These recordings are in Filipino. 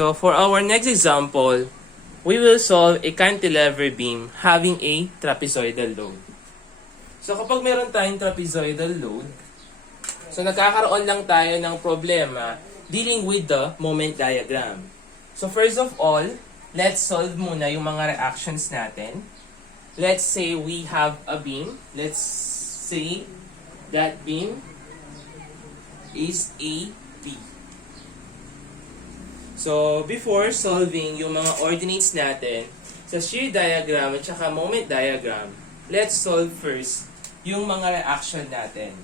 So for our next example, we will solve a cantilever beam having a trapezoidal load. So kapag meron tayong trapezoidal load, so nagkakaroon lang tayo ng problema dealing with the moment diagram. So first of all, let's solve muna yung mga reactions natin. Let's say we have a beam. Let's say that beam is AB. So, before solving yung mga ordinates natin sa shear diagram at saka moment diagram, let's solve first yung mga reaction natin.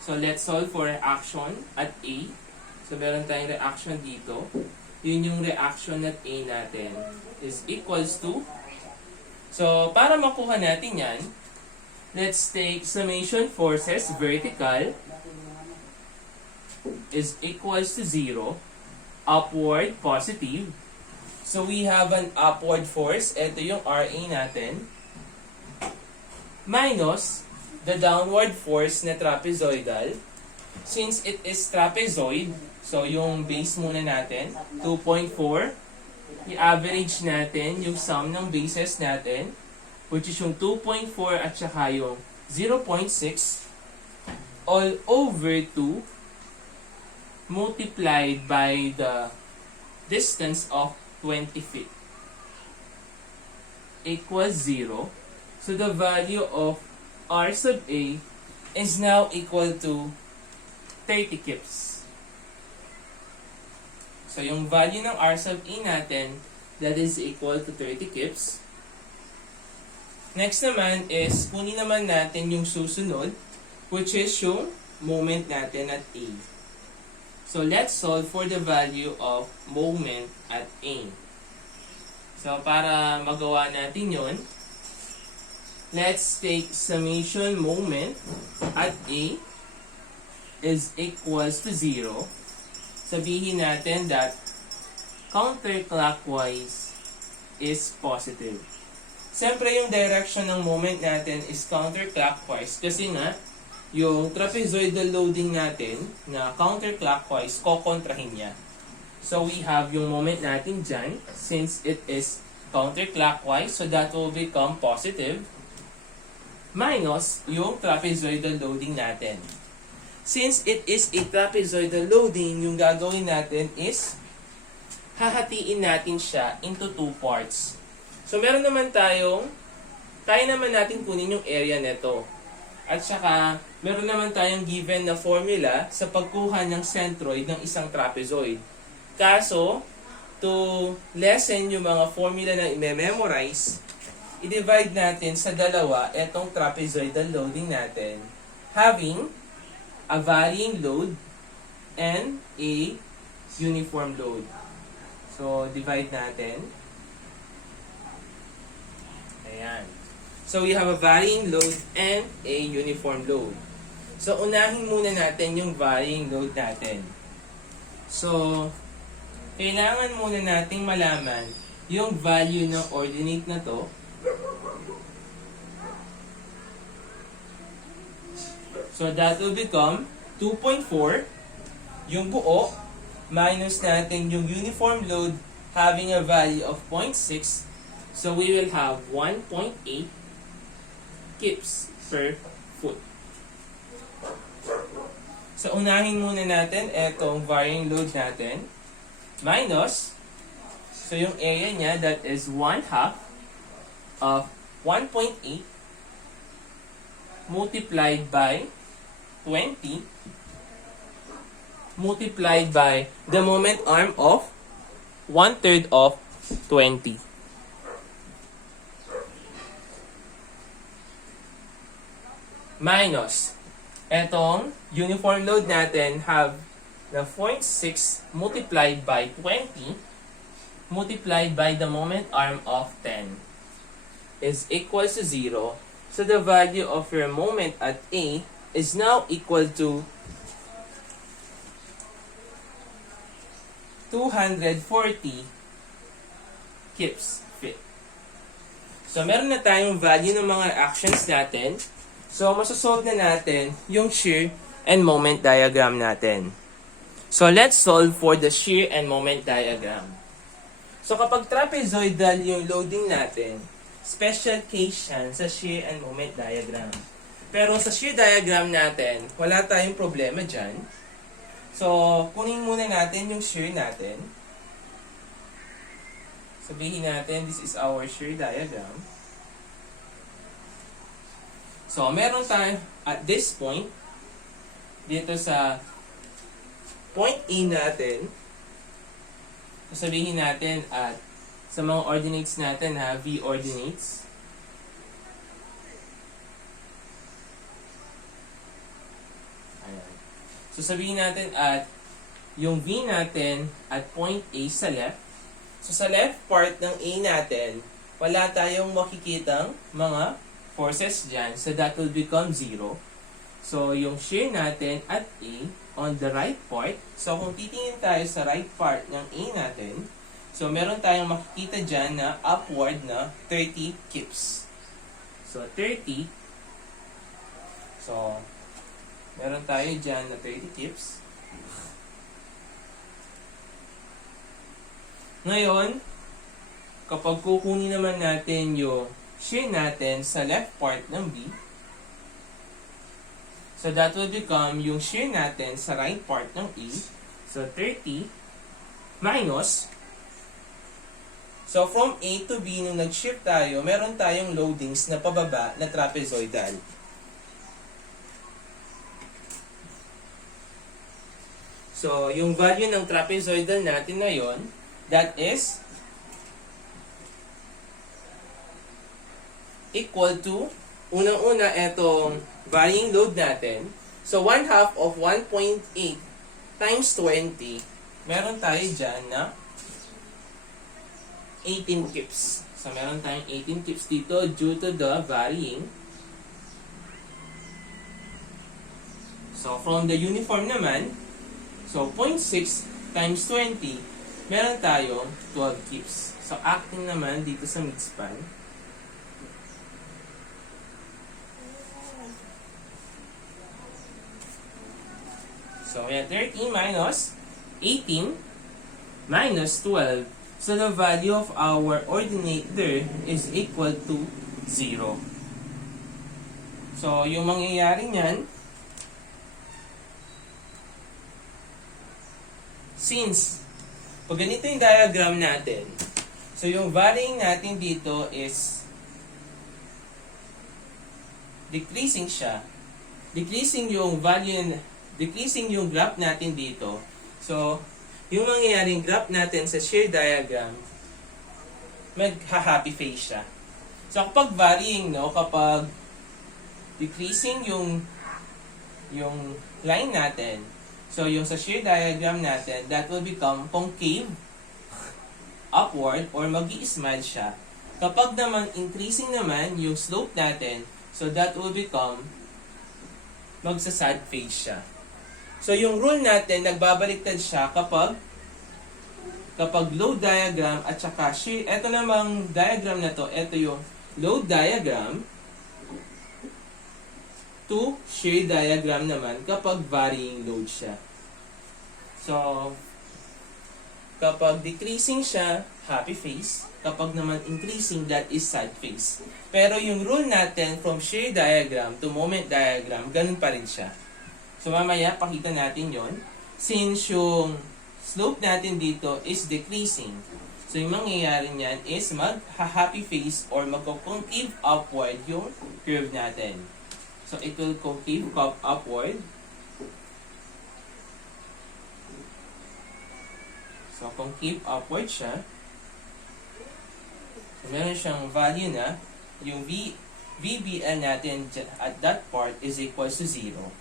So, let's solve for reaction at A. So, meron tayong reaction dito. Yun yung reaction at A natin is equals to. So, para makuha natin yan, let's take summation forces vertical is equals to 0. Upward, positive. So, we have an upward force. Ito yung RA natin. Minus the downward force na trapezoidal. Since it is trapezoid, so yung base muna natin, 2.4. I-average natin yung sum ng bases natin, which is yung 2.4 at saka yung 0.6 all over 2 multiplied by the distance of 20 feet equals 0. So the value of R sub A is now equal to 30 kips. So yung value ng R sub A natin, that is equal to 30 kips. Next naman is, kunin naman natin yung susunod, which is yung moment natin at A. So, let's solve for the value of moment at A. So, para magawa natin yon, let's take summation moment at A is equals to 0. Sabihin natin that counterclockwise is positive. Siyempre, yung direction ng moment natin is counterclockwise kasi nga, yung trapezoidal loading natin na counterclockwise, kokontrahin niya. So, we have yung moment natin dyan, since it is counterclockwise, so that will become positive, minus yung trapezoidal loading natin. Since it is a trapezoidal loading, yung gagawin natin is, hahatiin natin siya into 2 parts. So, meron naman kaya naman natin kunin yung area nito. At saka, meron naman tayong given na formula sa pagkuha ng centroid ng isang trapezoid. Kaso, to lessen yung mga formula na i-memorize, i-divide natin sa dalawa itong trapezoidal loading natin, having a varying load and a uniform load. So, divide natin. Ayan. So, we have a varying load and a uniform load. So, unahin muna natin yung varying load natin. So, kailangan muna nating malaman yung value ng ordinate na to. So, that will become 2.4, yung buo, minus natin yung uniform load having a value of 0.6. So, we will have 1.8 kips per foot. So, unahin muna natin itong varying load natin. Minus, so yung area niya, that is 1/2 of 1.8 multiplied by 20 multiplied by the moment arm of 1/3 of 20. Minus, etong uniform load natin have the 0.6 multiplied by 20 multiplied by the moment arm of 10 is equals to 0. So the value of your moment at A is now equal to 240 kips fit. So meron na tayong value ng mga actions natin. So, masosolve na natin yung shear and moment diagram natin. So let's solve for the shear and moment diagram. So kapag trapezoidal yung loading natin, special case yan sa shear and moment diagram. Pero sa shear diagram natin, wala tayong problema dyan. So, kunin muna natin yung shear natin. Sabihin natin, this is our shear diagram. So, meron tayo at this point, dito sa point A natin, sabihin natin at sa mga ordinates natin ha, V ordinates. Ayan. So sabihin natin at yung V natin at point A sa left. So sa left part ng A natin, wala tayong makikitang mga forces dyan. So that will become 0. So yung shear natin at A on the right part. So kung titingin tayo sa right part ng A natin, so meron tayong makikita dyan na upward na 30 kips. So 30. So meron tayo dyan na 30 kips. Ngayon, kapag kukunin naman natin yung shear natin sa left part ng B, so that will become yung shear natin sa right part ng A. So 30 minus, so from A to B, nung nag-shift tayo, meron tayong loadings na pababa na trapezoidal. So, yung value ng trapezoidal natin na yon, that is equal to, unang-una, etong varying load natin. So, 1/2 of 1.8 times 20, meron tayo dyan na 18 kips. So, meron tayong 18 kips dito due to the varying. So, from the uniform naman, so 0.6 times 20, meron tayong 12 kips. So, acting naman dito sa midspan. So, we have 13 minus 18 minus 12. So, the value of our ordinate there is equal to 0. So, yung mangyayari niyan, since, pag ganito yung diagram natin, so yung varying natin dito is decreasing siya. Decreasing yung value, decreasing yung graph natin dito. So, yung mangyayaring graph natin sa shear diagram, magha-happy phase siya. So, kapag varying, no, kapag decreasing yung line natin, so yung sa shear diagram natin, that will become concave upward or mag-i-smile siya. Kapag naman increasing naman yung slope natin, so that will become magsa-sad phase siya. So, yung rule natin, nagbabaliktad siya kapag load diagram at saka shear. Ito namang diagram na to, ito yung load diagram to shear diagram naman kapag varying load siya. So, kapag decreasing siya, happy phase. Kapag naman increasing, that is sad phase. Pero yung rule natin from shear diagram to moment diagram, ganun pa rin siya. So, mamaya, pakita natin yon. Since yung slope natin dito is decreasing, so yung mangyayari niyan is mag-happy phase or mag-concave upward yung curve natin. So, it will concave upward. So, concave upward siya. So, meron siyang value na yung VBL natin at that part is equal to 0.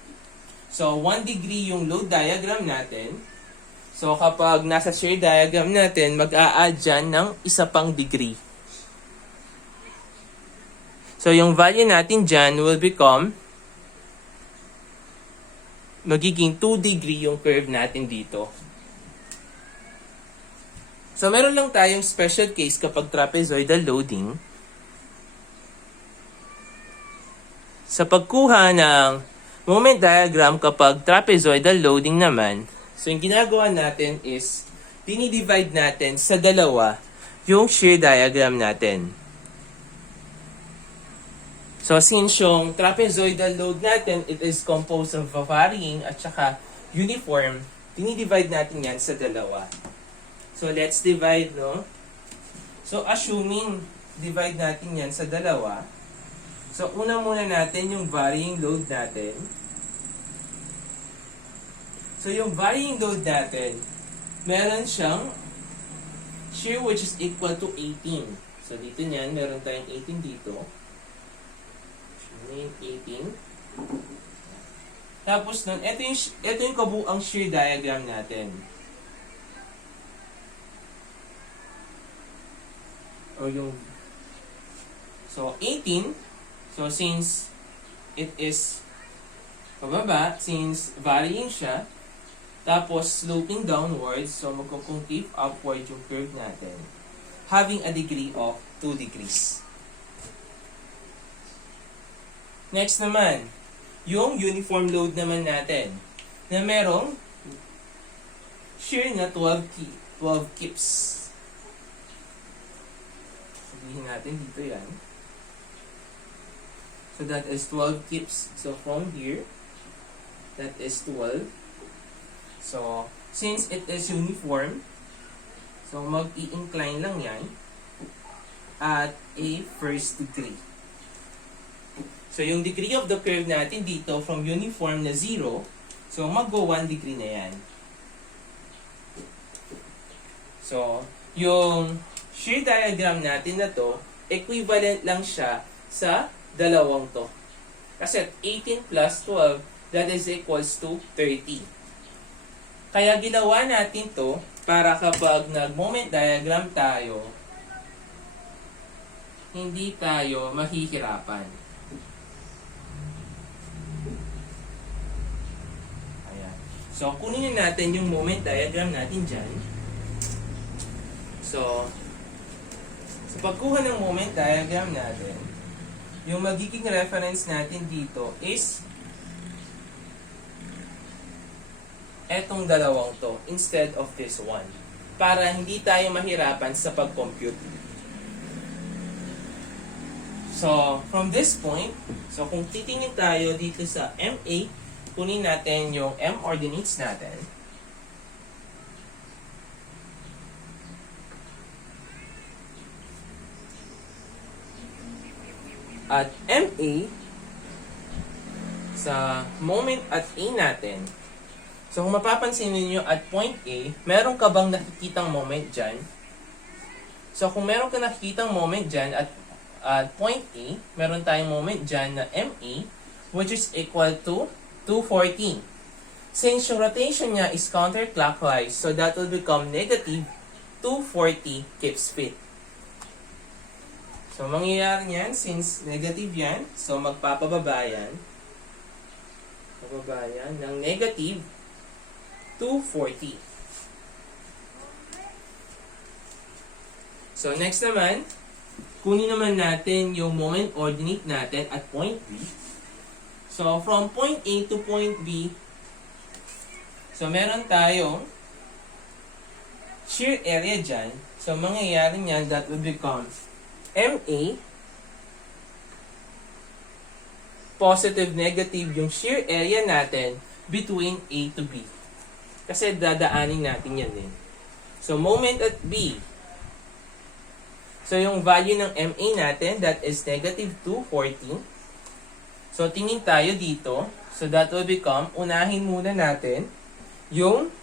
So, 1 degree yung load diagram natin. So, kapag nasa shear diagram natin, mag-a-add dyan ng isa pang degree. So, yung value natin dyan will become magiging 2 degree yung curve natin dito. So, meron lang tayong special case kapag trapezoidal loading. Sa pagkuha ng moment diagram kapag trapezoidal loading naman, So, yung ginagawa natin is, dinidivide natin sa dalawa yung shear diagram natin. So, since yung trapezoidal load natin, it is composed of varying at saka uniform, dinidivide natin yan sa dalawa. So, let's divide, no? So, assuming divide natin yan sa dalawa, so, una muna natin yung varying load natin. So, yung varying load natin, meron siyang shear which is equal to 18. So, dito niyan, meron tayong 18 dito. 18. Tapos nun, ito yung kabuang shear diagram natin. O yung, so, 18. So, since it is pababa, since varying siya, tapos sloping downwards, so magkukuntip upward yung curve natin, having a degree of 2 degrees. Next naman, yung uniform load naman natin, na merong shear na 12 kips. Sabihin natin dito yan. So that is 12 kips. So from here, that is 12. So, since it is uniform, so mag-i-incline lang yan at a first degree. So, yung degree of the curve natin dito from uniform na 0, so mag-go 1 degree na yan. So, yung shear diagram natin na to, equivalent lang siya sa dalawang to. Kasi 18 plus 12, that is equals to 30. Kaya ginawa natin to para kapag nag-moment diagram tayo, hindi tayo mahihirapan. Ayan. So, kunin natin yung moment diagram natin dyan. So, sa pagkuha ng moment diagram natin, yung magiging reference natin dito is etong dalawang to instead of this one. Para hindi tayo mahirapan sa pag-compute. So, from this point, so kung titingin tayo dito sa MA, kunin natin yung M ordinates natin. At MA, sa moment at A natin, so kung mapapansin niyo at point A, meron ka bang nakikitang moment dyan? So kung meron ka nakikitang moment dyan at point A, meron tayong moment dyan na MA, which is equal to 240. Since yung rotation niya is counterclockwise, so that will become negative 240 kips-feet. So mangyayari yan, since negative yan, so magpapababa yan. Pababa yan ng negative 240. So, next naman, kunin naman natin yung moment ordinate natin at point B. So, from point A to point B, so meron tayong shear area dyan. So, mangyayari niyan, that will become MA positive, negative yung shear area natin between A to B. Kasi dadaanin natin yan din. So, moment at B. So, yung value ng MA natin, that is negative 240. So, tingin tayo dito. So, that will become, unahin muna natin, yung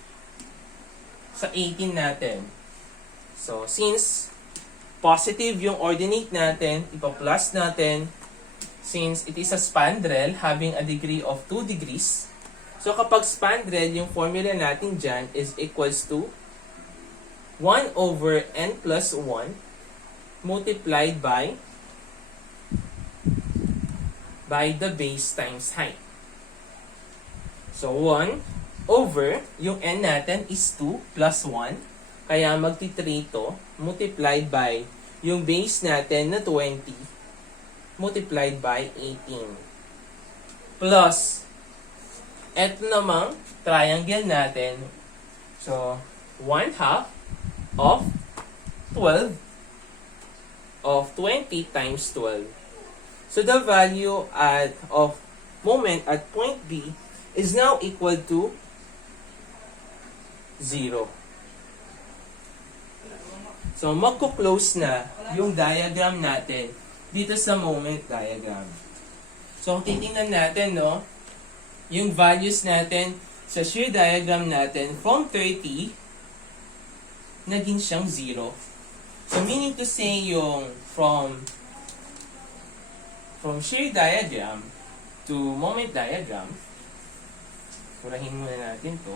sa 18 natin. So, since positive yung ordinate natin, ipa-plus natin, since it is a spandrel having a degree of 2 degrees, so kapag spandrel, yung formula natin dyan is equals to 1 over n plus 1 multiplied by the base times height. So 1 over, yung n natin is 2 plus 1, kaya magti-3 to, multiplied by yung base natin na 20, multiplied by 18. Plus, eto namang triangle natin, So, 1/2 of 12 of 20 times 12. So, the value of moment at point B is now equal to 0. So, magko-close na yung diagram natin dito sa moment diagram. So, kung titingnan natin, no, yung values natin sa shear diagram natin from 30, naging siyang 0. So, meaning to say yung from shear diagram to moment diagram, purahin muna natin to.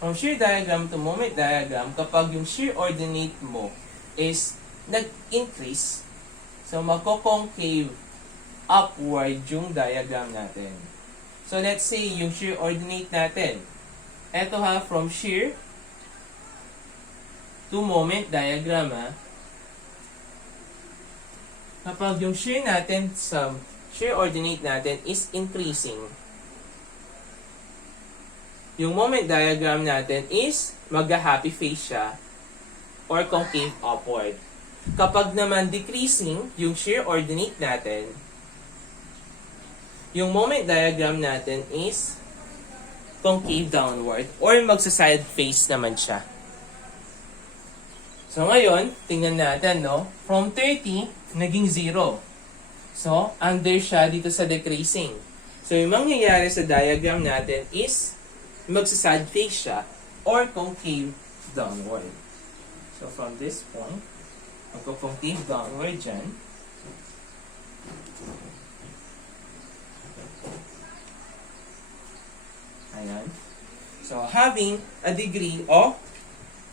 From shear diagram to moment diagram, kapag yung shear ordinate mo is nag-increase, so magko-concave upward yung diagram natin. So let's say yung shear ordinate natin, eto ha, from shear to moment diagram ha. Kapag yung shear natin sa shear ordinate natin is increasing, yung moment diagram natin is mag-happy face siya or concave upward. Kapag naman decreasing yung shear ordinate natin, yung moment diagram natin is concave downward or magsa-side face naman siya. So ngayon, tingnan natin, no? From 30, naging 0. So, under siya dito sa decreasing. So, yung mangyayari sa diagram natin is magsa-side face siya or concave downward. So, from this point, magko-concave downward dyan. Ayan. So, having a degree of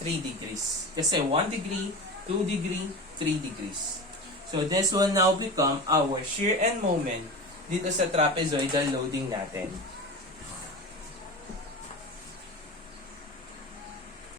3 degrees. Kasi 1 degree, 2 degree, 3 degrees. So, this will now become our shear and moment dito sa trapezoidal loading natin.